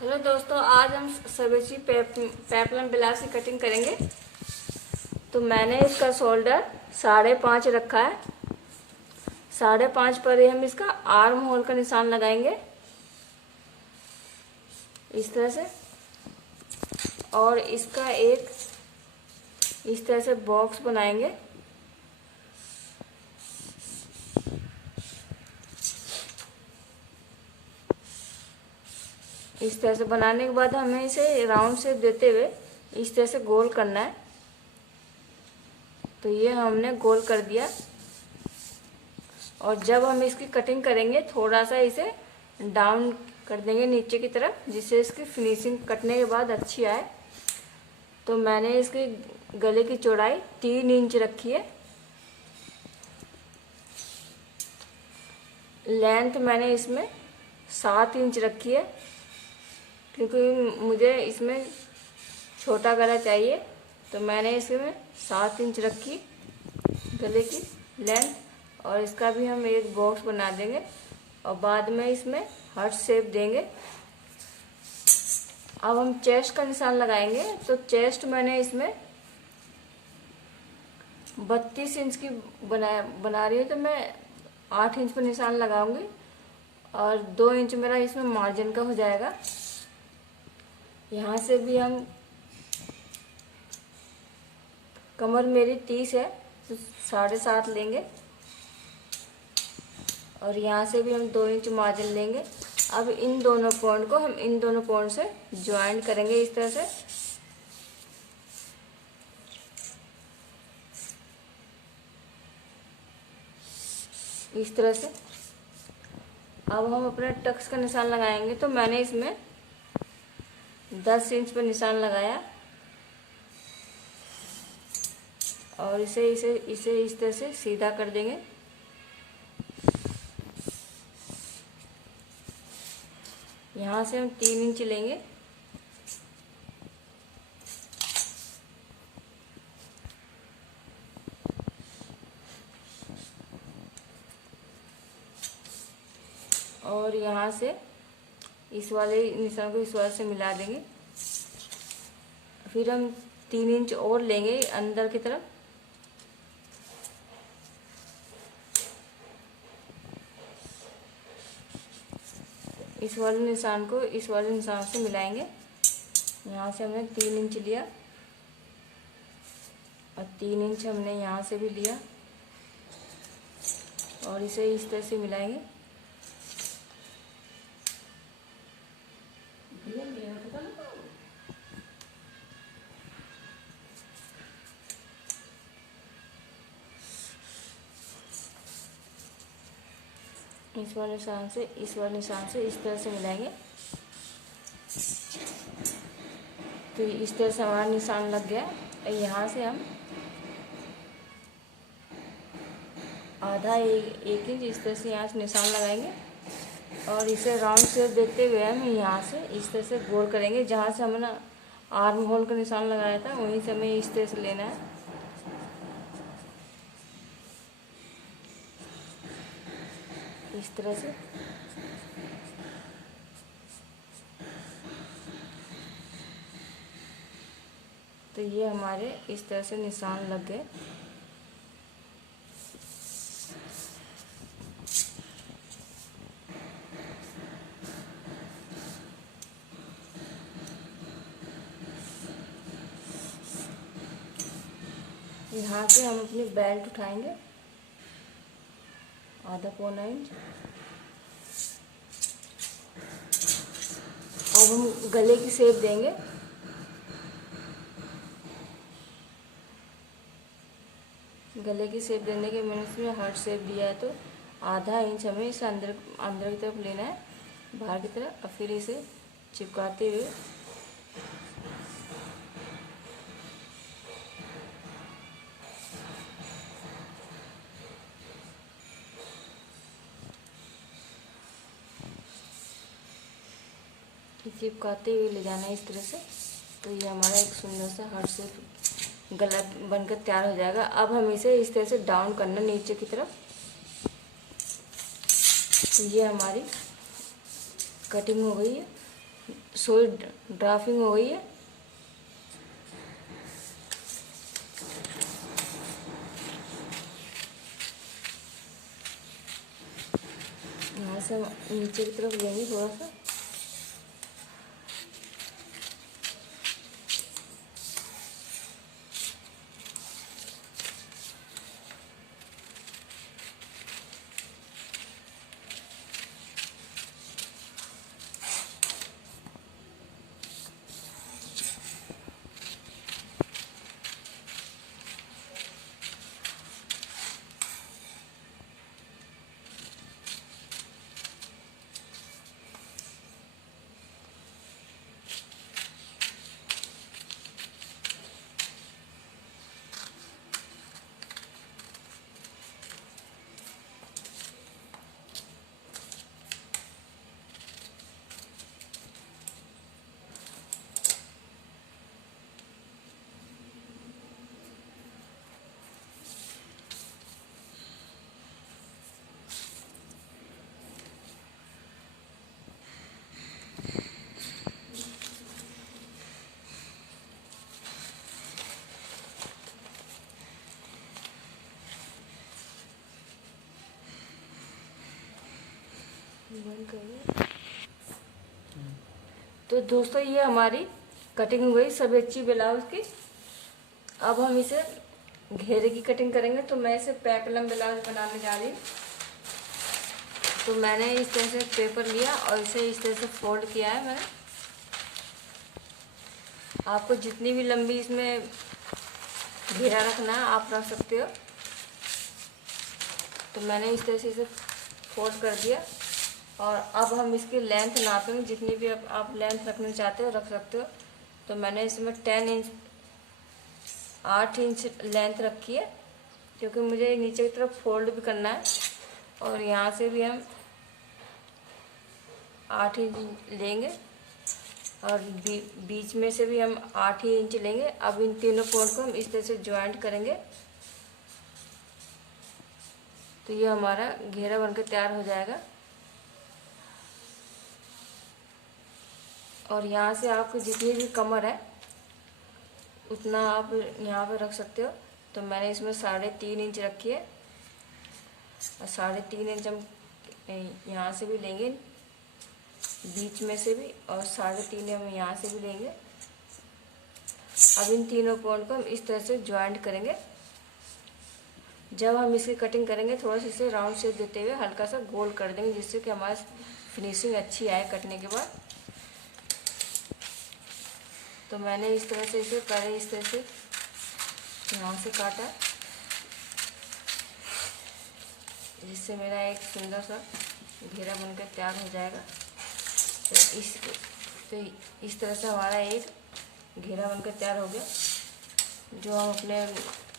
Hello दोस्तों, आज हम सर्वेची पेपलम ब्लाउज की कटिंग करेंगे। तो मैंने इसका शोल्डर 5.5 रखा है। 5.5 पर ही हम इसका आर्म होल का निशान लगाएंगे इस तरह से, और इसका एक इस तरह से बॉक्स बनाएंगे। इस तरह से बनाने के बाद हमें इसे राउंड शेप देते हुए इस तरह से गोल करना है। तो ये हमने गोल कर दिया, और जब हम इसकी कटिंग करेंगे थोड़ा सा इसे डाउन कर देंगे नीचे की तरफ, जिससे इसकी फिनिशिंग कटने के बाद अच्छी आए। तो मैंने इसके गले की चौड़ाई 3 इंच रखी है। लेंथ मैंने इसमें 7 इंच रखी है, क्योंकि मुझे इसमें छोटा गला चाहिए। तो मैंने इसमें 7 इंच रखी गले की लेंथ, और इसका भी हम एक बॉक्स बना देंगे और बाद में इसमें हार्ट शेप देंगे। अब हम चेस्ट का निशान लगाएंगे। तो चेस्ट मैंने इसमें 32 इंच की बना रही हूँ, तो मैं 8 इंच पर निशान लगाऊंगी, और 2 इंच मेरा इसमें मार्जिन का हो जाएगा। यहाँ से भी हम, कमर मेरी 30 है तो 7.5 लेंगे, और यहाँ से भी हम 2 इंच मार्जिन लेंगे। अब इन दोनों पॉइंट को हम इन दोनों पॉइंट से ज्वाइंट करेंगे इस तरह से। इस तरह से अब हम अपने टक्स का निशान लगाएंगे। तो मैंने इसमें 10 इंच पर निशान लगाया, और इसे इसे इसे इस तरह से सीधा कर देंगे। यहाँ से हम 3 इंच लेंगे, और यहाँ से इस वाले निशान को इस वाले से मिला देंगे। फिर हम 3 इंच और लेंगे अंदर की तरफ, इस वाले निशान को इस वाले निशान से मिलाएंगे। यहाँ से हमने 3 इंच लिया, और 3 इंच हमने यहाँ से भी लिया, और इसे इस तरह से मिलाएंगे। इस वाले निशान से इस वाले निशान से इस तरह से मिलाएंगे। तो इस तरह से हमारा निशान लग गया। यहाँ से हम आधा एक इंच इस तरह से यहाँ से निशान लगाएंगे, और इसे राउंड शेप देते हुए हम यहाँ से इस तरह से गोल करेंगे। जहाँ से हमने आर्म होल का निशान लगाया था वहीं से हमें इस तरह से लेना है। इस तरह से तो ये हमारे इस तरह से निशान लग गए। यहाँ से हम अपनी बेल्ट उठाएंगे आधा पौना इंच। अब हम गले की शेप देंगे। गले की शेप देने के मैंने इसमें हार्ट शेप दिया है, तो आधा इंच हमें इसे अंदर अंदर की तरफ लेना है, बाहर की तरफ, और फिर इसे चिपकाते हुए चिपकाते हुए ले जाना है इस तरह से। तो ये हमारा एक सुंदर सा हार्ट शेप गला बनकर तैयार हो जाएगा। अब हम इसे इस तरह से डाउन करना नीचे की तरफ। तो ये हमारी कटिंग हो गई है। सुई ड्राफ्टिंग हो गई है। यहाँ से हम नीचे की तरफ लेंगे थोड़ा सा। बंद करिए। तो दोस्तों ये हमारी कटिंग हो गई सभी अच्छी ब्लाउज की। अब हम इसे घेरे की कटिंग करेंगे। तो मैं इसे पेपलम ब्लाउज बनाने जा रही हूँ। तो मैंने इस तरह से पेपर लिया और इसे इस तरह से फोल्ड किया है मैंने। आपको जितनी भी लंबी इसमें घेरा रखना है आप रख सकते हो। तो मैंने इस तरह से इसे फोल्ड कर दिया और अब हम इसकी लेंथ नापेंगे। जितनी भी आप लेंथ रखना चाहते हो रख सकते हो। तो मैंने इसमें 8 इंच लेंथ रखी है, क्योंकि मुझे नीचे की तरफ फोल्ड भी करना है। और यहाँ से भी हम 8 इंच लेंगे और बीच में से भी हम 8 ही इंच लेंगे। अब इन तीनों पॉइंट को हम इस तरह से ज्वाइंट करेंगे। तो ये हमारा घेरा बनकर तैयार हो जाएगा। और यहाँ से आपको जितनी भी कमर है उतना आप यहाँ पे रख सकते हो। तो मैंने इसमें 3.5 इंच रखी है और 3.5 इंच हम यहाँ से भी लेंगे, बीच में से भी, और 3.5 हम यहाँ से भी लेंगे। अब इन तीनों पॉइंट को हम इस तरह से ज्वाइंट करेंगे। जब हम इसकी कटिंग करेंगे थोड़ा सा इसे राउंड शेप देते हुए हल्का सा गोल कर देंगे, जिससे कि हमारी फिनिशिंग अच्छी आए कटने के बाद। तो मैंने इस तरह से इसे पहले इस तरह से यहाँ से काटा, जिससे मेरा एक सुंदर सा घेरा बनकर तैयार हो जाएगा। तो इस तरह से हमारा एक घेरा बनकर तैयार हो गया, जो हम अपने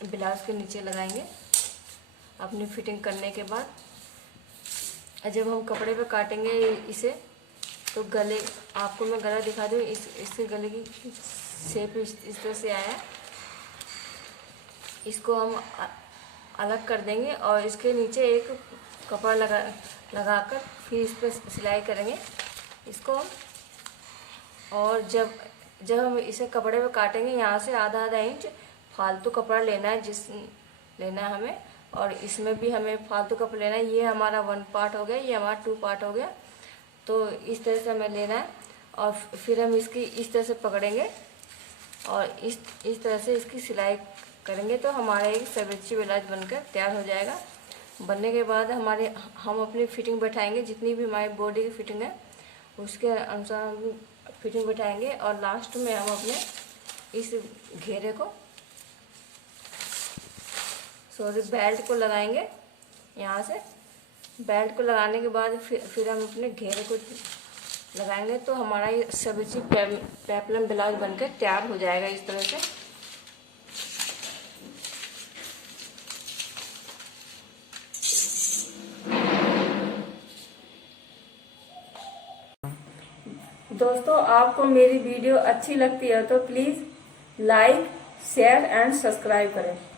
ब्लाउज के नीचे लगाएंगे अपनी फिटिंग करने के बाद। जब हम कपड़े पे काटेंगे इसे, तो गले, आपको मैं गला दिखा दूँ। इसके गले की शेप इस तरह से आया। इसको हम अलग कर देंगे और इसके नीचे एक कपड़ा लगाकर फिर इस पर सिलाई करेंगे इसको हम। और जब हम इसे कपड़े पे काटेंगे, यहाँ से आधा इंच फालतू कपड़ा लेना है हमें। और इसमें भी हमें फालतू कपड़ा लेना है। ये हमारा 1 पार्ट हो गया, ये हमारा 2 पार्ट हो गया। तो इस तरह से हमें लेना है और फिर हम इसकी इस तरह से पकड़ेंगे और इस तरह से इसकी सिलाई करेंगे। तो हमारा एक सब्जी ब्लाउज बनकर तैयार हो जाएगा। बनने के बाद हम अपनी फिटिंग बैठाएंगे। जितनी भी हमारी बॉडी की फिटिंग है उसके अनुसार हम फिटिंग बैठाएंगे। और लास्ट में हम अपने इस घेरे को बेल्ट को लगाएंगे। यहाँ से बेल्ट को लगाने के बाद फिर हम अपने घेरे को लगाएंगे। तो हमारा ये सब्जी पेपलम ब्लाउज बनकर तैयार हो जाएगा इस तरह से। दोस्तों, आपको मेरी वीडियो अच्छी लगती है तो please like, share and subscribe करें।